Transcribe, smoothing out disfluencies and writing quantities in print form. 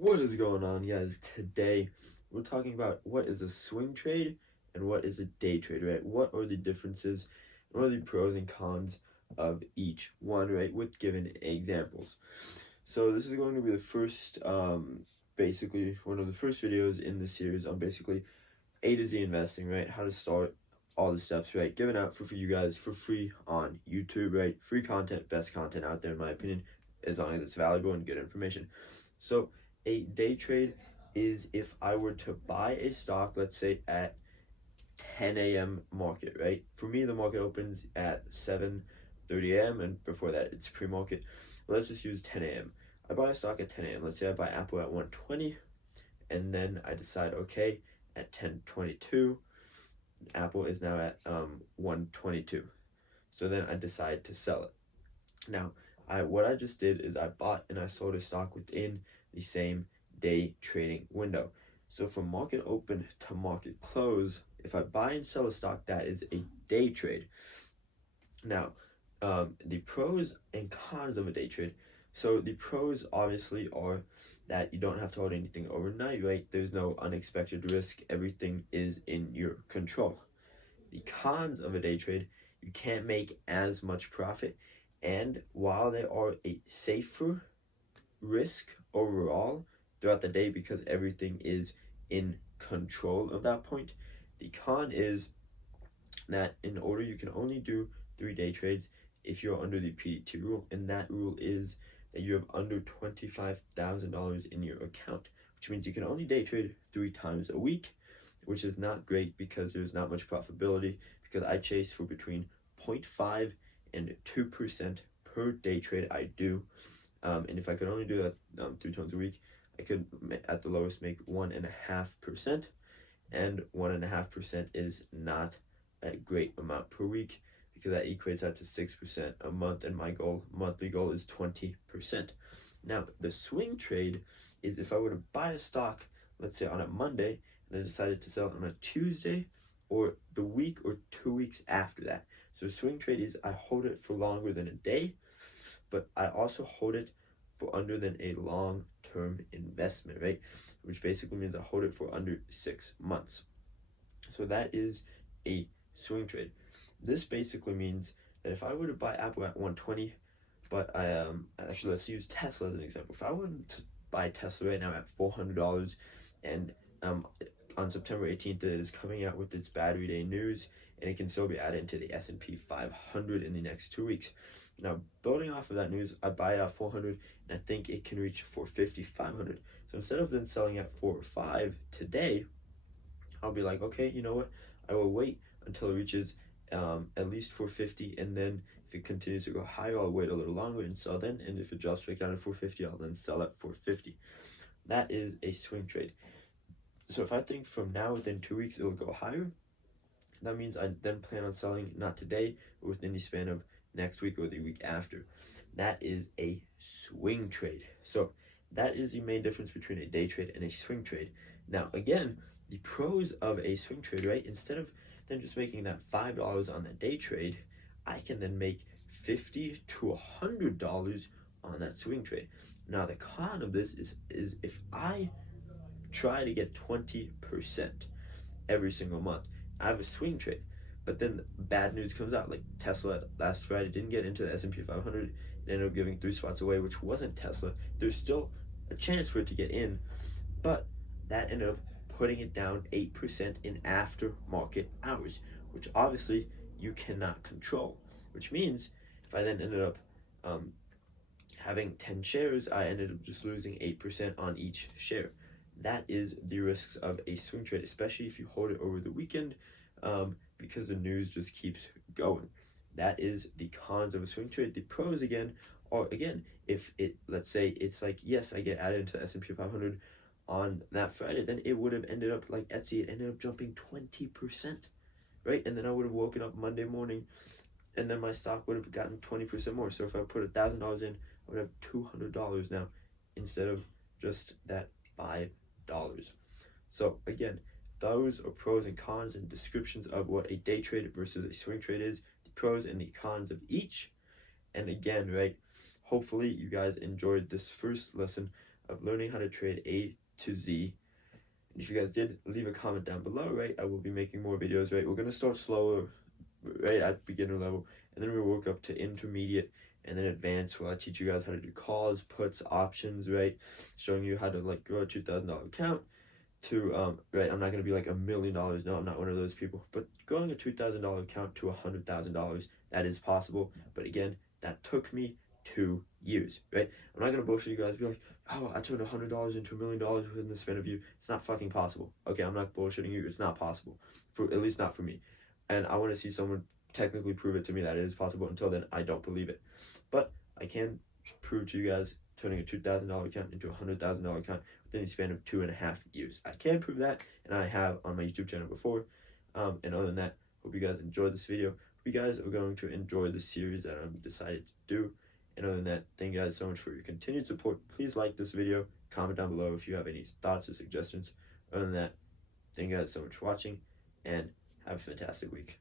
What is going on, guys? Today we're talking about what is a swing trade and what is a day trade, right? What are the differences? What are the pros and cons of each one, right? With given examples. So this is going to be the first, basically one of the first videos in the series on basically A to Z investing, right? How to start, all the steps, right? Given out for you guys for free on YouTube, right? Free content, best content out there in my opinion, as long as it's valuable and good information. So a day trade is if I were to buy a stock, let's say at 10 a.m. market, right? For me, the market opens at 7:30 a.m. and before that, it's pre-market. Let's just use 10 a.m. I buy a stock at 10 a.m. Let's say I buy Apple at 120, and then I decide, okay, at 10:22, Apple is now at 122. So then I decide to sell it. Now, what I just did is I bought and I sold a stock within the same day trading window. So from market open to market close, if I buy and sell a stock, that is a day trade. Now, the pros and cons of a day trade. So the pros obviously are that you don't have to hold anything overnight, right? There's no unexpected risk. Everything is in your control. The cons of a day trade, you can't make as much profit. And while they are a safer risk overall throughout the day because everything is in control of that point, the con is that in order you can only do 3-day trades if you're under the PDT rule, and that rule is that you have under $25,000 in your account, which means you can only day trade 3 times a week, which is not great because there's not much profitability, because I chase for between 0.5 and 2% per day trade. I do, and if I could only do that 3 times a week, I could at the lowest make 1.5%, and 1.5% is not a great amount per week because that equates out to 6% a month, and my monthly goal is 20%. Now, the swing trade is if I were to buy a stock, let's say on a Monday, and I decided to sell it on a Tuesday or the week or 2 weeks after that. So swing trade is I hold it for longer than a day, but I also hold it for under than a long-term investment, right? Which basically means I hold it for under 6 months. So that is a swing trade. This basically means that if I were to buy Apple at 120, but actually let's use Tesla as an example. If I were to buy Tesla right now at $400, and on September 18th it is coming out with its battery day news, and it can still be added into the S&P 500 in the next 2 weeks. Now, building off of that news, I buy it at 400, and I think it can reach 450, 500. So instead of then selling at 4 or 5 today, I'll be like, okay, you know what? I will wait until it reaches at least 450, and then if it continues to go higher, I'll wait a little longer and sell then. And if it drops back down to 450, I'll then sell at 450. That is a swing trade. So if I think from now within 2 weeks it'll go higher, that means I then plan on selling not today, but within the span of next week or the week after. That is a swing trade. So that is the main difference between a day trade and a swing trade. Now, again, the pros of a swing trade, right? Instead of then just making that $5 on that day trade, I can then make $50 to $100 on that swing trade. Now, the con of this is if I try to get 20% every single month, I have a swing trade, but then bad news comes out, like Tesla last Friday didn't get into the S&P 500. It ended up giving 3 spots away, which wasn't Tesla. There's still a chance for it to get in, but that ended up putting it down 8% in after market hours, which obviously you cannot control, which means if I then ended up having 10 shares, I ended up just losing 8% on each share. That is the risks of a swing trade, especially if you hold it over the weekend, because the news just keeps going. That is the cons of a swing trade. The pros again are, if it, let's say it's like, yes, I get added into the S&P 500 on that Friday, then it would have ended up like Etsy, it ended up jumping 20%, right? And then I would have woken up Monday morning, and then my stock would have gotten 20% more. So if I put $1,000 in, I would have $200 now instead of just that $5. So again, those are pros and cons and descriptions of what a day trade versus a swing trade is, the pros and the cons of each. And again, right, hopefully you guys enjoyed this first lesson of learning how to trade A to Z. And if you guys did, leave a comment down below, right? I will be making more videos, right? We're gonna start slower, right, at beginner level, and then we work up to intermediate and then advanced, where I teach you guys how to do calls, puts, options, right? Showing you how to like grow a $2,000 account to right. I'm not gonna be like $1 million. No, I'm not one of those people. But growing a $2,000 account to $100,000, that is possible. But again, that took me 2 years, right? I'm not gonna bullshit you guys. Be like, oh, I turned $100 into $1 million within the span of you. It's not fucking possible. Okay, I'm not bullshitting you. It's not possible, for at least not for me. And I want to see someone technically prove it to me that it is possible. Until then, I don't believe it. But I can prove to you guys turning a $2,000 account into a $100,000 account within the span of 2.5 years. I can prove that, and I have on my YouTube channel before. And other than that, hope you guys enjoyed this video. Hope you guys are going to enjoy the series that I'm decided to do. And other than that, thank you guys so much for your continued support. Please like this video, comment down below if you have any thoughts or suggestions. Other than that, thank you guys so much for watching, and have a fantastic week.